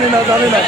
জানি না।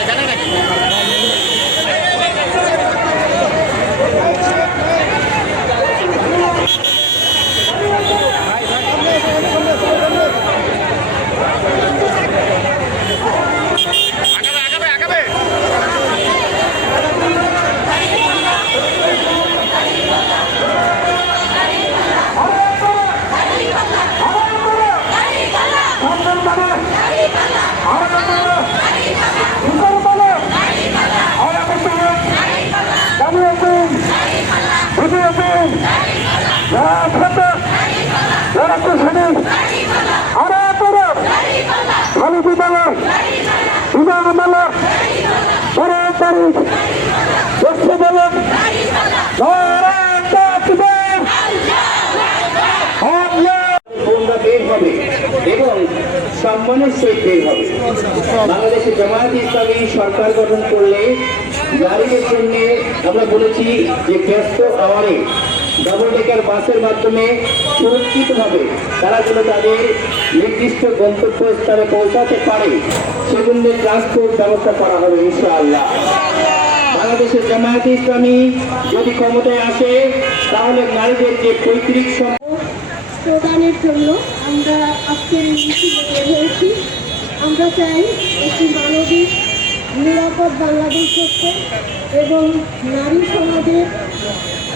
এবং সম্মানের সহিত বের হবে। বাংলাদেশে জামায়াতে ইসলামী সরকার গঠন করলে নারীদের জন্য আমরা বলেছি যে ব্যস্ত আওয়ারে ডাবল ডেকার বাসের মাধ্যমে সুরক্ষিতভাবে তারা যেন তাদের নির্দিষ্ট গন্তব্যস্থানে পৌঁছাতে পারে সেজন্য ট্রান্সপোর্ট ব্যবস্থা করা হবে ইনশাআল্লাহ। বাংলাদেশের জামায়াতে ইসলামী যদি ক্ষমতায় আসে তাহলে নারীদের যে পৈতৃক প্রদানের জন্য আমরা আজকের এই মিছিলে বের হয়েছি। আমরা চাই একটি মানবিক নিরাপদ বাংলাদেশ করতে এবং নারী সমাজের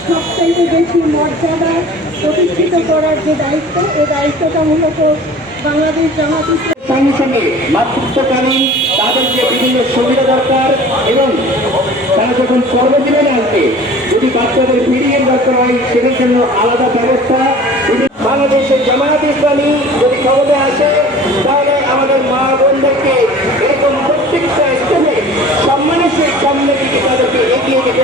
সবচাইতে বেশি মর্যাদা প্রতিষ্ঠিত করার যে দায়িত্ব, এই দায়িত্বটা মূলত বাংলাদেশ জামাত সঙ্গে সঙ্গে মাতৃত্বকালীন তাদের যে বিভিন্ন সুবিধা দরকার এবং তারা যখন কর্মজীবনে আসবে যদি বাচ্চাদের ফিডিংয়ের দরকার হয় সেটার জন্য আলাদা ব্যবস্থা। বাংলাদেশের জামায়াতে ইসলামী যদি ক্ষমতায় আসে তাহলে আমাদের মা বোনদেরকে এরকম প্রত্যেকটা স্টেপে সম্মানের সহিত সামনের দিকে তাদেরকে এগিয়ে যেতে